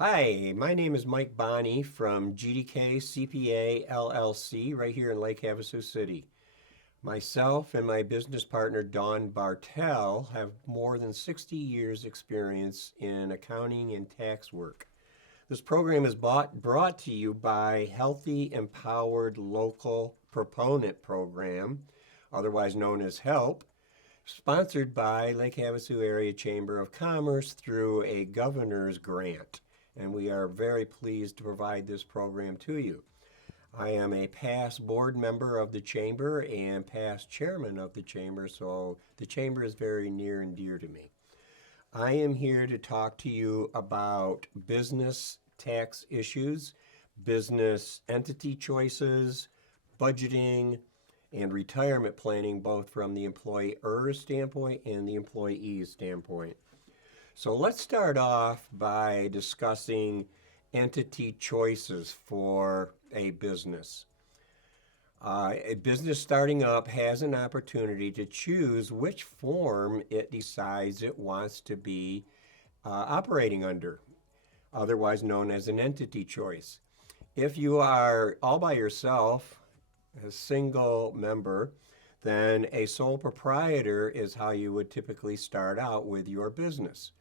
Hi, my name is Mike Bonney from GDK CPA LLC right here in Lake Havasu City. Myself and my business partner Dawn Bartell have more than 60 years experience in accounting and tax work. This program is brought to you by Healthy Empowered Local Proponent Program, otherwise known as H.E.L.P, sponsored by Lake Havasu Area Chamber of Commerce through a governor's grant. And we are very pleased to provide this program to you. I am a past board member of the Chamber and past chairman of the Chamber, so the Chamber is very near and dear to me. I am here to talk to you about business tax issues, business entity choices, budgeting, and retirement planning, both from the employer's standpoint and the employee's standpoint. So let's start off by discussing entity choices for a business. A business starting up has an opportunity to choose which form it decides it wants to be operating under, otherwise known as an entity choice. If you are all by yourself, a single member, then a sole proprietor is how you would typically start out with your business.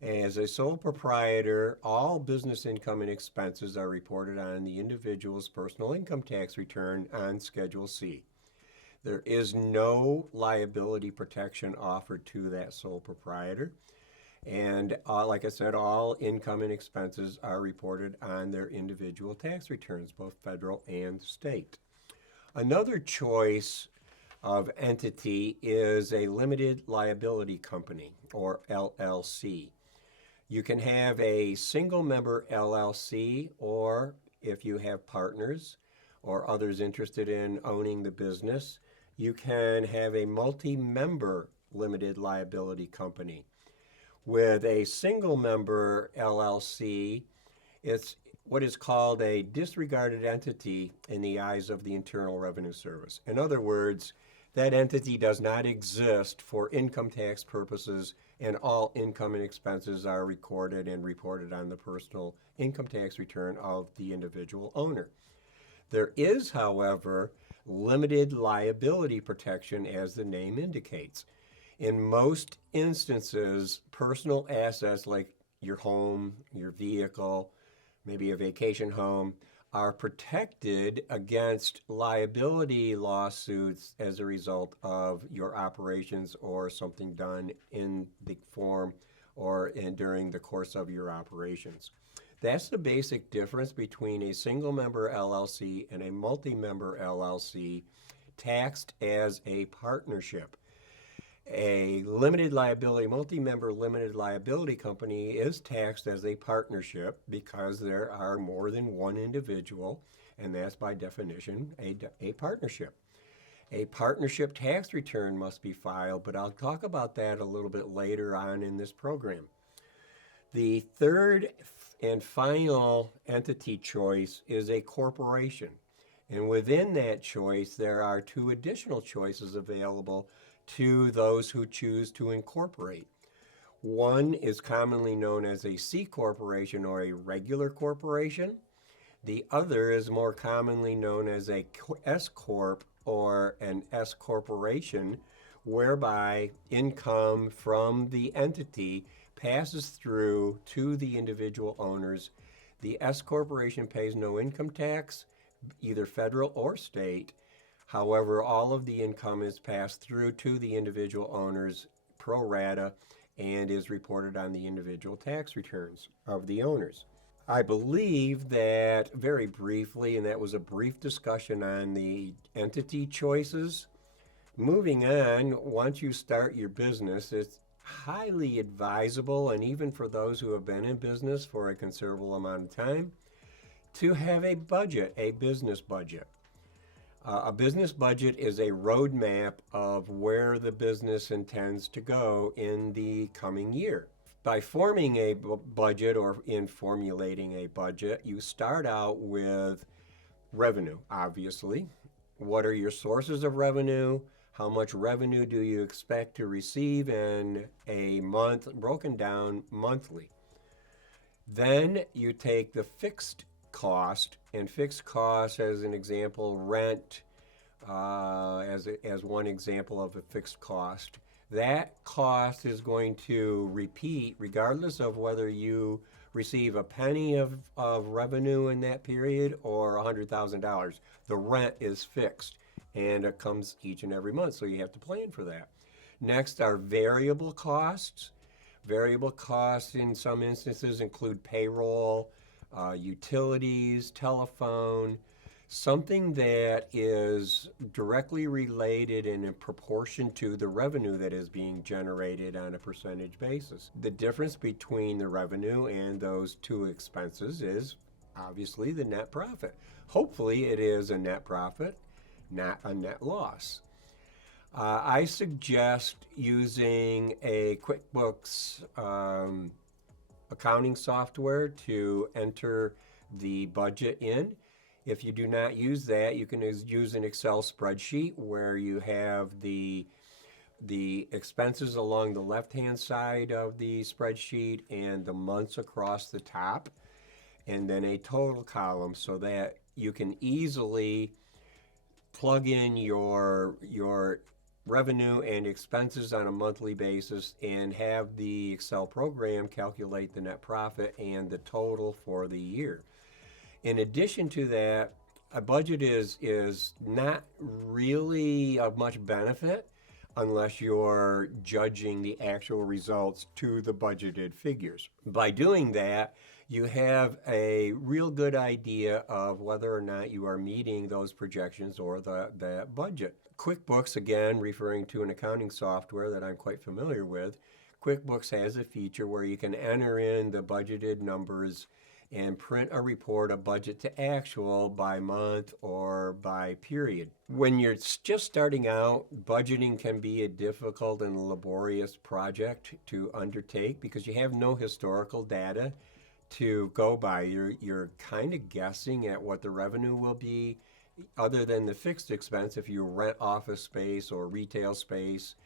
As a sole proprietor, all business income and expenses are reported on the individual's personal income tax return on Schedule C. There is no liability protection offered to that sole proprietor. And like I said, all income and expenses are reported on their individual tax returns, both federal and state. Another choice of entity is a limited liability company, or LLC. You can have a single member LLC, or if you have partners or others interested in owning the business, you can have a multi-member limited liability company. With a single member LLC, it's what is called a disregarded entity in the eyes of the Internal Revenue Service. In other words, that entity does not exist for income tax purposes, and all income and expenses are recorded and reported on the personal income tax return of the individual owner. There is, however, limited liability protection, as the name indicates. In most instances, personal assets like your home, your vehicle, maybe a vacation home, are protected against liability lawsuits as a result of your operations or something done in the form or during the course of your operations. That's the basic difference between a single member LLC and a multi-member LLC taxed as a partnership. A limited liability, multi-member limited liability company is taxed as a partnership because there are more than one individual, and that's by definition a partnership. A partnership tax return must be filed, but I'll talk about that a little bit later on in this program. The third and final entity choice is a corporation, and within that choice there are two additional choices available to those who choose to incorporate. One is commonly known as a C corporation or a regular corporation. The other is more commonly known as a S corp or an S corporation, whereby income from the entity passes through to the individual owners. The S corporation pays no income tax, either federal or state. However, all of the income is passed through to the individual owners pro rata and is reported on the individual tax returns of the owners. I believe that very briefly, and that was a brief discussion on the entity choices. Moving on, once you start your business, it's highly advisable, and even for those who have been in business for a considerable amount of time, to have a budget, a business budget. A business budget is a roadmap of where the business intends to go in the coming year. By forming a budget or in formulating a budget, you start out with revenue, obviously. What are your sources of revenue? How much revenue do you expect to receive in a month, broken down monthly? Then you take the fixed cost, and fixed cost, as an example, rent, as one example of a fixed cost. That cost is going to repeat regardless of whether you receive a penny of revenue in that period or $100,000. The rent is fixed and it comes each and every month, so you have to plan for that. Next are variable costs. Variable costs in some instances include payroll, utilities, telephone, something that is directly related and in proportion to the revenue that is being generated on a percentage basis. The difference between the revenue and those two expenses is obviously the net profit. Hopefully it is a net profit, not a net loss. I suggest using a QuickBooks accounting software to enter the budget in. If you do not use that, you can use an Excel spreadsheet where you have the expenses along the left-hand side of the spreadsheet and the months across the top, and then a total column so that you can easily plug in your revenue and expenses on a monthly basis and have the Excel program calculate the net profit and the total for the year. In addition to that, a budget is not really of much benefit unless you're judging the actual results to the budgeted figures. By doing that, you have a real good idea of whether or not you are meeting those projections or that budget. QuickBooks, again, referring to an accounting software that I'm quite familiar with, QuickBooks has a feature where you can enter in the budgeted numbers and print a report, a budget to actual by month or by period. When you're just starting out, budgeting can be a difficult and laborious project to undertake because you have no historical data to go by. You're kind of guessing at what the revenue will be other than the fixed expense. If you rent office space or retail space,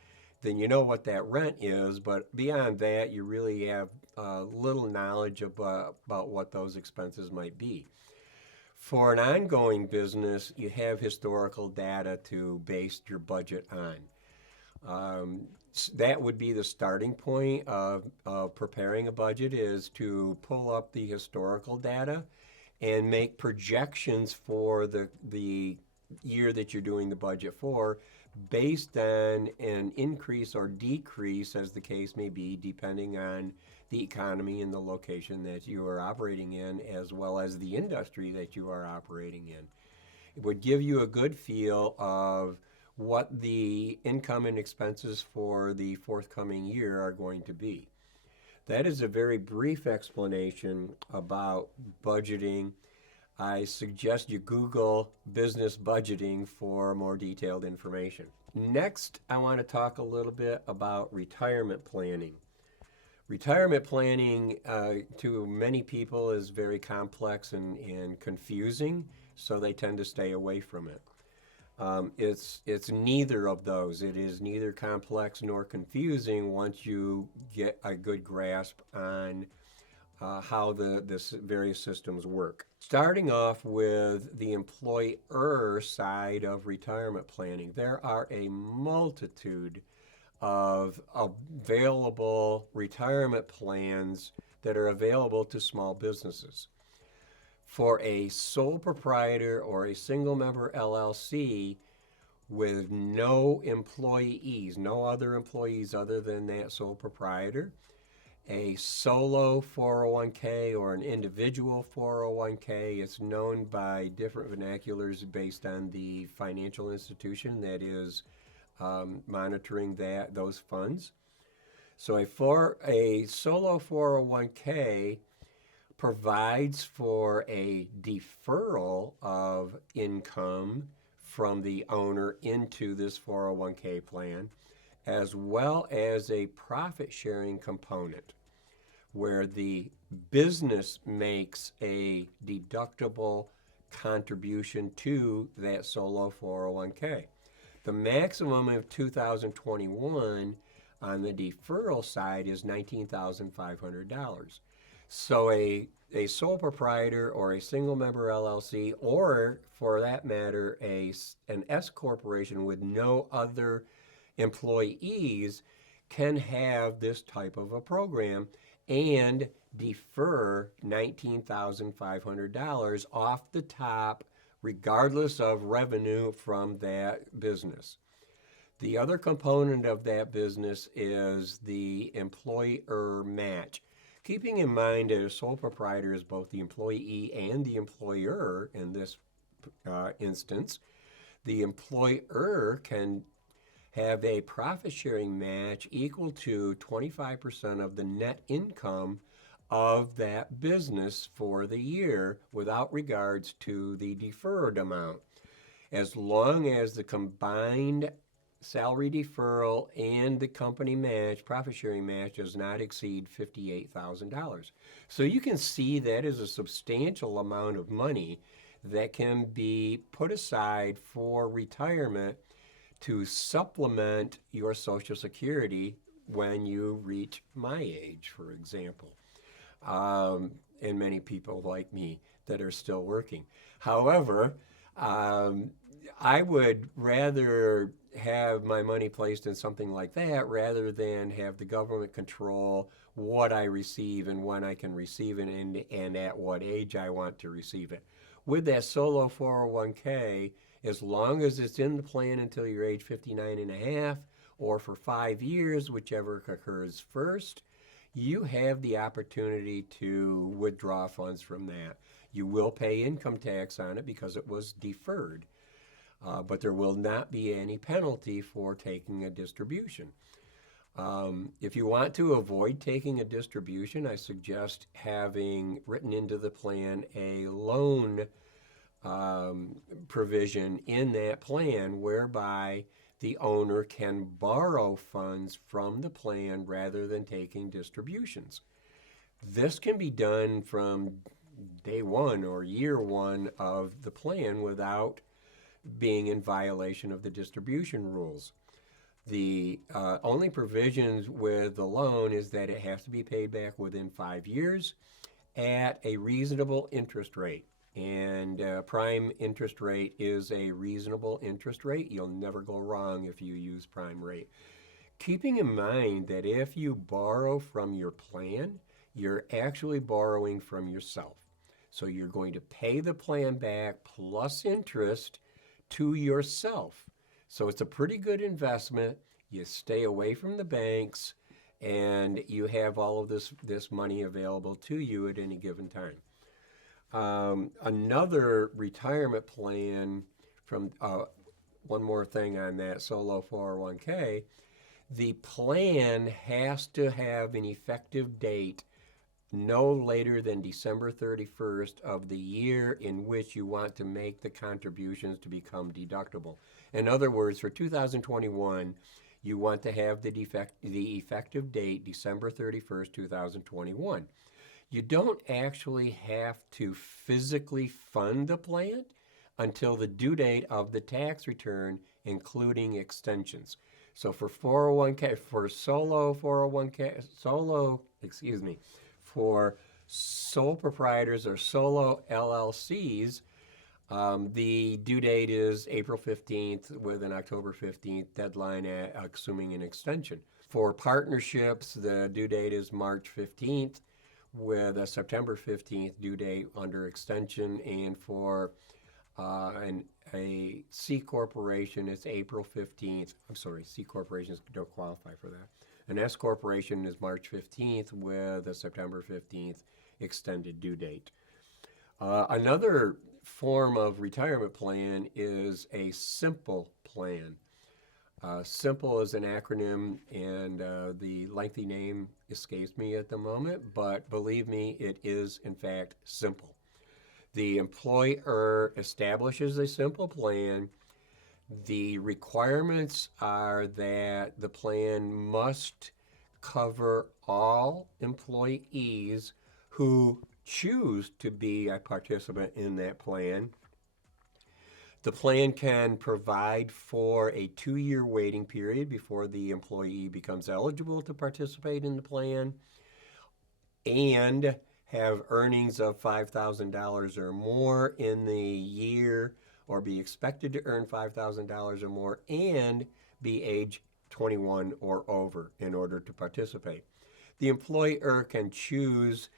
then you know what that rent is, but beyond that, you really have little knowledge about what those expenses might be. For an ongoing business, you have historical data to base your budget on. That would be the starting point of preparing a budget, is to pull up the historical data and make projections for the year that you're doing the budget for, based on an increase or decrease, as the case may be, depending on the economy and the location that you are operating in, as well as the industry that you are operating in. It would give you a good feel of what the income and expenses for the forthcoming year are going to be. That is a very brief explanation about budgeting. I suggest you Google business budgeting for more detailed information. Next, I want to talk a little bit about retirement planning. Retirement planning to many people is very complex and confusing, so they tend to stay away from it. It's neither of those. It is neither complex nor confusing once you get a good grasp on how the various systems work. Starting off with the employer side of retirement planning, there are a multitude of available retirement plans that are available to small businesses. For a sole proprietor or a single member LLC with no employees, no other employees other than that sole proprietor, a solo 401k or an individual 401k, it's known by different vernaculars based on the financial institution that is monitoring those funds. So a solo 401k provides for a deferral of income from the owner into this 401k plan, as well as a profit sharing component where the business makes a deductible contribution to that solo 401k. The maximum of 2021 on the deferral side is $19,500. So a sole proprietor or a single member LLC, or for that matter, an S corporation with no other employees can have this type of a program and defer $19,500 off the top, regardless of revenue from that business. The other component of that business is the employer match. Keeping in mind that a sole proprietor is both the employee and the employer in this instance, the employer can have a profit sharing match equal to 25% of the net income of that business for the year without regards to the deferred amount. As long as the combined salary deferral and the company match, profit sharing match, does not exceed $58,000. So you can see that is a substantial amount of money that can be put aside for retirement to supplement your Social Security when you reach my age, for example, and many people like me that are still working. However, I would rather have my money placed in something like that rather than have the government control what I receive and when I can receive it and at what age I want to receive it. With that solo 401k, as long as it's in the plan until you're age 59 and a half or for 5 years, whichever occurs first, you have the opportunity to withdraw funds from that. You will pay income tax on it because it was deferred. But there will not be any penalty for taking a distribution. If you want to avoid taking a distribution, I suggest having written into the plan a loan provision in that plan whereby the owner can borrow funds from the plan rather than taking distributions. This can be done from day one or year one of the plan without being in violation of the distribution rules. The only provisions with the loan is that it has to be paid back within 5 years at a reasonable interest rate. And prime interest rate is a reasonable interest rate. You'll never go wrong if you use prime rate. Keeping in mind that if you borrow from your plan, you're actually borrowing from yourself. So you're going to pay the plan back plus interest to yourself. So it's a pretty good investment. You stay away from the banks and you have all of this money available to you at any given time. Another retirement plan from one more thing on that solo 401k, the plan has to have an effective date no later than December 31st of the year in which you want to make the contributions to become deductible. In other words, for 2021, you want to have the effective date December 31st, 2021. You don't actually have to physically fund the plan until the due date of the tax return, including extensions. So for 401k, for for sole proprietors or solo LLCs, the due date is April 15th with an October 15th deadline assuming an extension. For partnerships, the due date is March 15th with a September 15th due date under extension. And for a C corporation, it's April 15th. I'm sorry, C corporations don't qualify for that. An S corporation is March 15th with a September 15th extended due date. Another form of retirement plan is a simple plan. Simple is an acronym, and the lengthy name escapes me at the moment, but believe me, it is in fact simple. The employer establishes a simple plan. The requirements are that the plan must cover all employees who choose to be a participant in that plan. The plan can provide for a 2-year waiting period before the employee becomes eligible to participate in the plan and have earnings of $5,000 or more in the year, or be expected to earn $5,000 or more, and be age 21 or over in order to participate. The employer can choose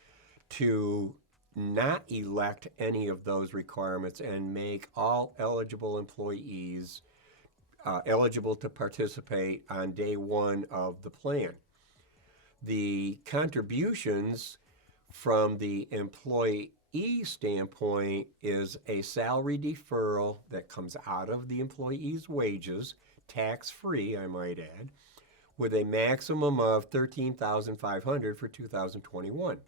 to not elect any of those requirements and make all eligible employees eligible to participate on day one of the plan. The contributions from the employee standpoint is a salary deferral that comes out of the employee's wages, tax-free, I might add, with a maximum of $13,500 for 2021.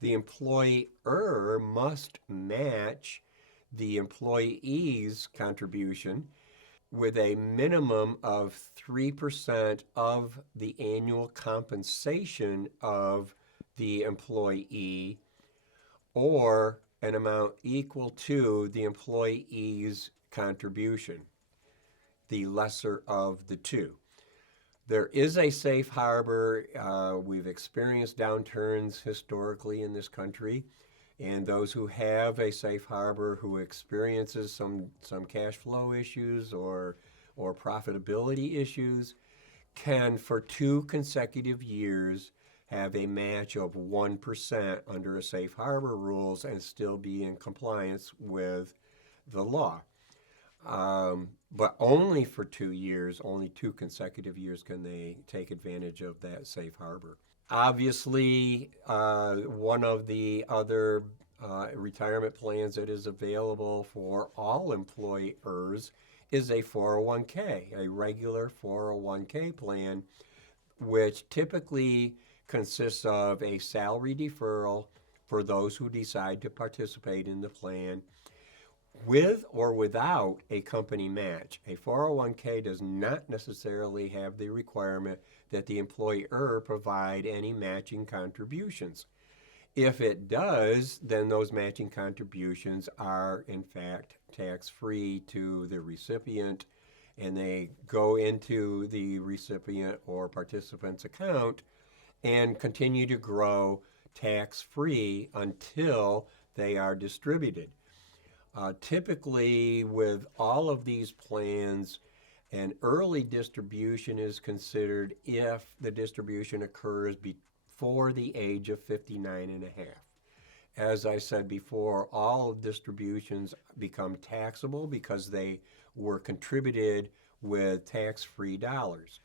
The employer must match the employee's contribution with a minimum of 3% of the annual compensation of the employee, or an amount equal to the employee's contribution, the lesser of the two. There is a safe harbor. We've experienced downturns historically in this country, and those who have a safe harbor who experiences some cash flow issues or profitability issues can, for 2 consecutive years, have a match of 1% under a safe harbor rules and still be in compliance with the law. But only for 2 years, only 2 consecutive years can they take advantage of that safe harbor. Obviously, one of the other retirement plans that is available for all employers is a 401k, a regular 401k plan, which typically consists of a salary deferral for those who decide to participate in the plan, with or without a company match. A 401k does not necessarily have the requirement that the employer provide any matching contributions. If it does, then those matching contributions are in fact tax-free to the recipient, and they go into the recipient or participant's account and continue to grow tax-free until they are distributed. Typically, with all of these plans, an early distribution is considered if the distribution occurs before the age of 59 and a half. As I said before, all distributions become taxable because they were contributed with tax-free dollars.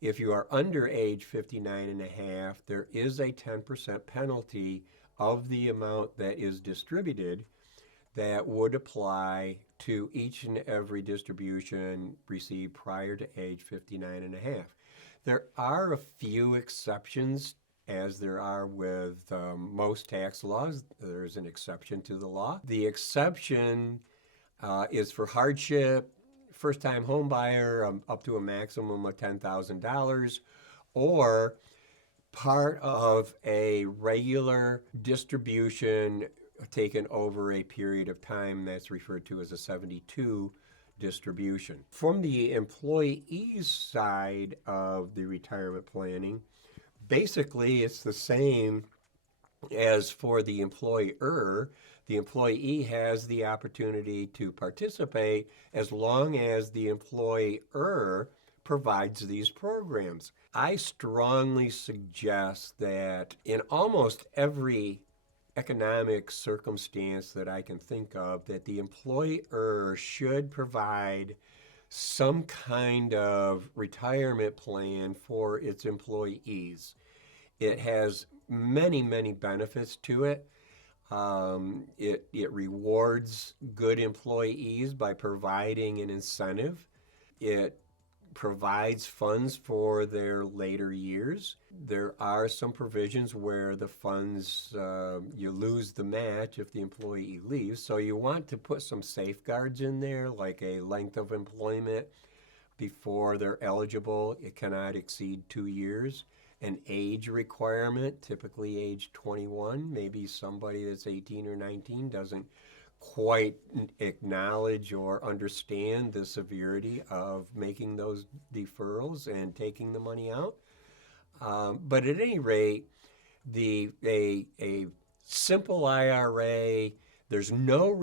If you are under age 59 and a half, there is a 10% penalty of the amount that is distributed that would apply to each and every distribution received prior to age 59 and a half. There are a few exceptions, as there are with most tax laws. There's an exception to the law. The exception is for hardship, first-time home buyer, up to a maximum of $10,000, or part of a regular distribution taken over a period of time that's referred to as a 72 distribution. From the employee's side of the retirement planning, basically it's the same as for the employer. The employee has the opportunity to participate as long as the employer provides these programs. I strongly suggest that in almost every economic circumstance that I can think of, that the employer should provide some kind of retirement plan for its employees. It has many, many benefits to it. It rewards good employees by providing an incentive. It provides funds for their later years. There are some provisions where the funds, you lose the match if the employee leaves. So you want to put some safeguards in there, like a length of employment before they're eligible. It cannot exceed 2 years. An age requirement, typically age 21. Maybe somebody that's 18 or 19 doesn't quite acknowledge or understand the severity of making those deferrals and taking the money out. But at any rate, A simple IRA, there's no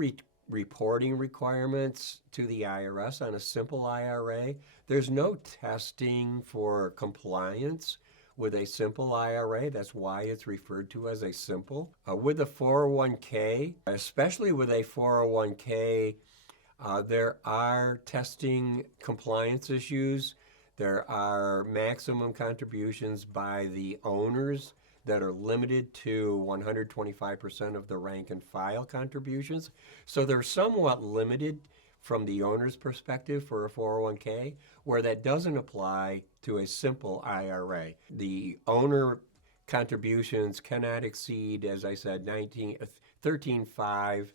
reporting requirements to the IRS on a simple IRA. There's no testing for compliance with a simple IRA. That's why it's referred to as a simple. With a 401k, especially with a 401k, there are testing compliance issues. There are maximum contributions by the owners that are limited to 125% of the rank and file contributions. So they're somewhat limited from the owner's perspective for a 401k, where that doesn't apply to a simple IRA. The owner contributions cannot exceed, as I said, 13.5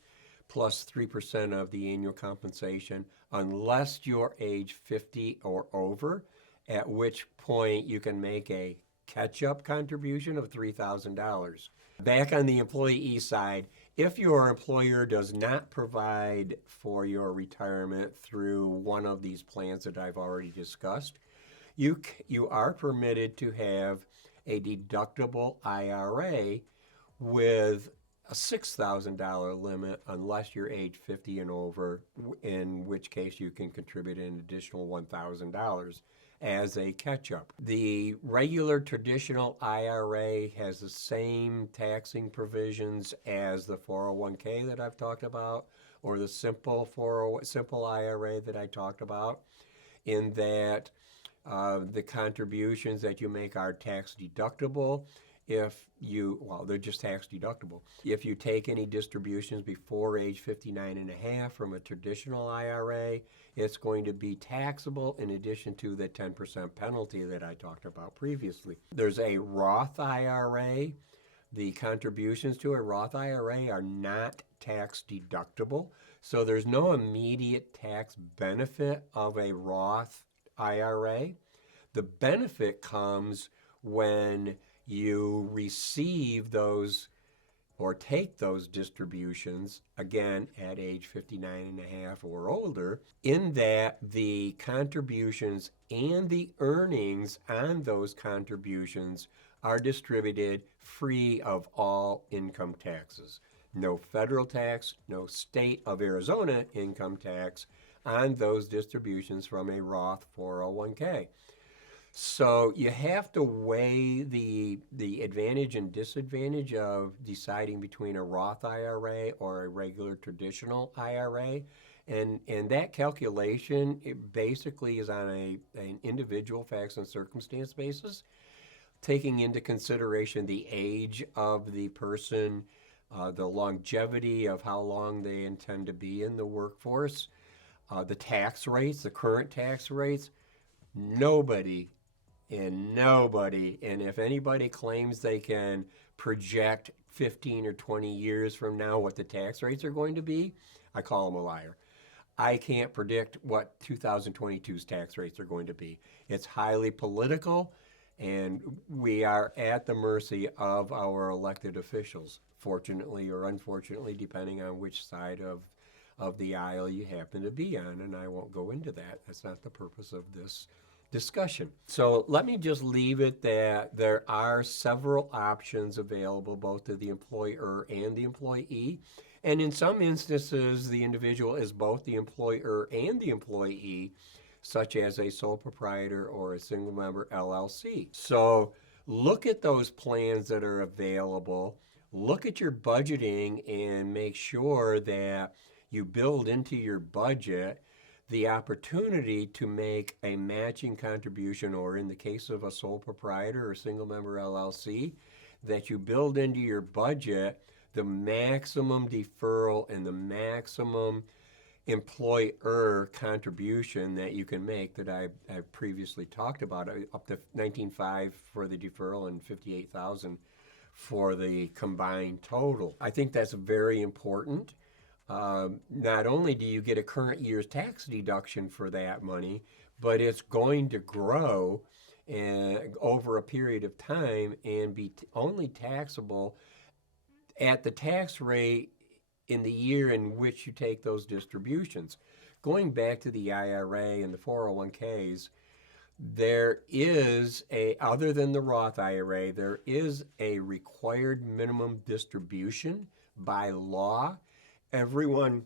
plus 3% of the annual compensation unless you're age 50 or over, at which point you can make a catch-up contribution of $3,000. Back on the employee side, if your employer does not provide for your retirement through one of these plans that I've already discussed, you are permitted to have a deductible IRA with a $6,000 limit unless you're age 50 and over, in which case you can contribute an additional $1,000 as a catch-up. The regular traditional IRA has the same taxing provisions as the 401k that I've talked about, or the simple IRA that I talked about, in that the contributions that you make are tax deductible. They're just tax deductible. If you take any distributions before age 59 and a half from a traditional IRA, it's going to be taxable in addition to the 10% penalty that I talked about previously. There's a Roth IRA. The contributions to a Roth IRA are not tax deductible, so there's no immediate tax benefit of a Roth IRA. The benefit comes when you receive those or take those distributions, again, at age 59 and a half or older, in that the contributions and the earnings on those contributions are distributed free of all income taxes. No federal tax, no state of Arizona income tax on those distributions from a Roth 401k. So you have to weigh the advantage and disadvantage of deciding between a Roth IRA or a regular traditional IRA. And that calculation, it basically is on an individual facts and circumstance basis, taking into consideration the age of the person, the longevity of how long they intend to be in the workforce, the tax rates, the current tax rates. Nobody, and if anybody claims they can project 15 or 20 years from now what the tax rates are going to be, I call them a liar. I can't predict what 2022's tax rates are going to be. It's highly political, and we are at the mercy of our elected officials, fortunately or unfortunately, depending on which side of the aisle you happen to be on, and I won't go into that. That's not the purpose of this discussion. So let me just leave it that there are several options available both to the employer and the employee. And in some instances, the individual is both the employer and the employee, such as a sole proprietor or a single member LLC. So look at those plans that are available. Look at your budgeting and make sure that you build into your budget the opportunity to make a matching contribution, or in the case of a sole proprietor or single member LLC, that you build into your budget the maximum deferral and the maximum employer contribution that you can make that I've previously talked about, up to $19,500 for the deferral and $58,000 for the combined total. I think that's very important. Not only do you get a current year's tax deduction for that money, but it's going to grow over a period of time and be only taxable at the tax rate in the year in which you take those distributions. Going back to the IRA and the 401ks, there is other than the Roth IRA, there is a required minimum distribution by law. Everyone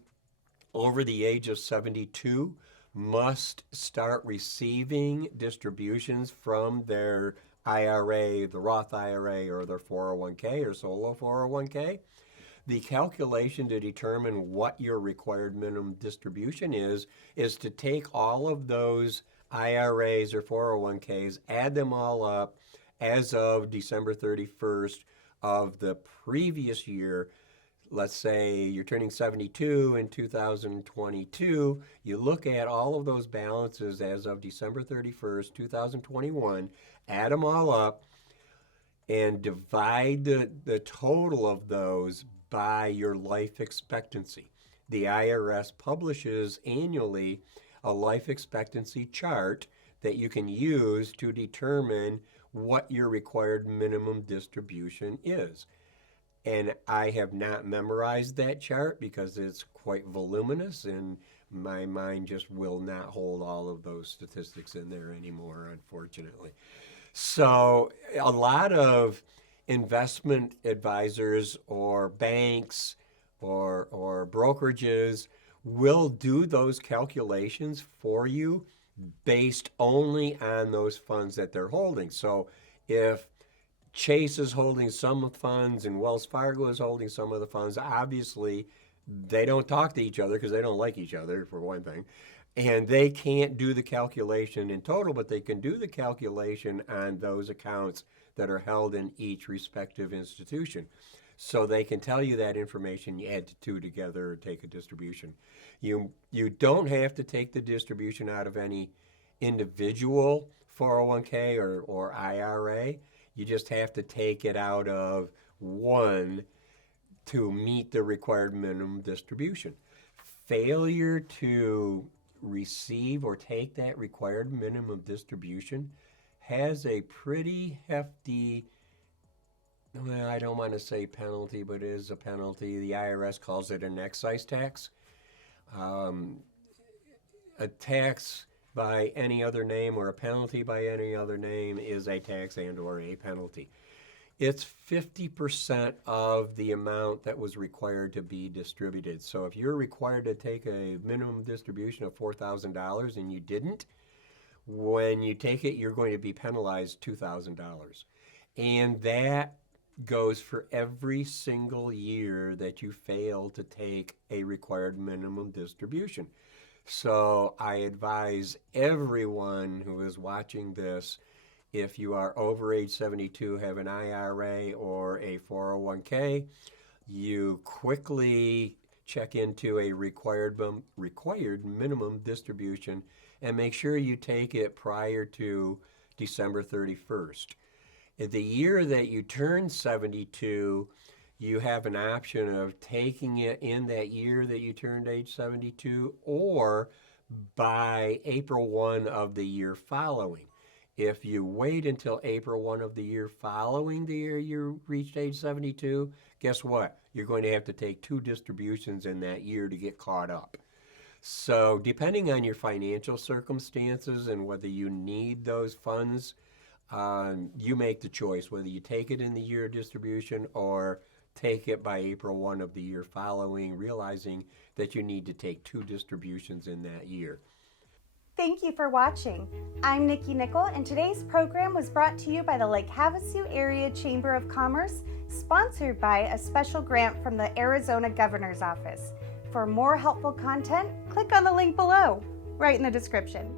over the age of 72 must start receiving distributions from their IRA, the Roth IRA, or their 401k or solo 401k. The calculation to determine what your required minimum distribution is to take all of those IRAs or 401ks, add them all up as of December 31st of the previous year. Let's say you're turning 72 in 2022, you look at all of those balances as of December 31st, 2021, add them all up, and divide the total of those by your life expectancy. The IRS publishes annually a life expectancy chart that you can use to determine what your required minimum distribution is. And I have not memorized that chart because it's quite voluminous and my mind just will not hold all of those statistics in there anymore, unfortunately. So a lot of investment advisors or banks or brokerages will do those calculations for you based only on those funds that they're holding. So if Chase is holding some of the funds and Wells Fargo is holding some of the funds, obviously they don't talk to each other because they don't like each other, for one thing. And they can't do the calculation in total, but they can do the calculation on those accounts that are held in each respective institution. So they can tell you that information, you add the two together or take a distribution. You don't have to take the distribution out of any individual 401k or IRA. You just have to take it out of one to meet the required minimum distribution. Failure to receive or take that required minimum distribution has a pretty hefty, well, I don't want to say penalty, but it is a penalty. The IRS calls it an excise tax. A tax by any other name or a penalty by any other name is a tax and or a penalty. It's 50% of the amount that was required to be distributed. So if you're required to take a minimum distribution of $4,000 and you didn't, when you take it, you're going to be penalized $2,000. And that goes for every single year that you fail to take a required minimum distribution. So I advise everyone who is watching this, if you are over age 72, have an IRA or a 401k, you quickly check into a required minimum distribution and make sure you take it prior to December 31st. The year that you turn 72, you have an option of taking it in that year that you turned age 72 or by April 1 of the year following. If you wait until April 1 of the year following the year you reached age 72, guess what? You're going to have to take two distributions in that year to get caught up. So depending on your financial circumstances and whether you need those funds, you make the choice whether you take it in the year of distribution or take it by April 1 of the year following, realizing that you need to take two distributions in that year. Thank you for watching. I'm Nikki Nickel, and today's program was brought to you by the Lake Havasu Area Chamber of Commerce, sponsored by a special grant from the Arizona Governor's Office. For more helpful content, click on the link below, right in the description.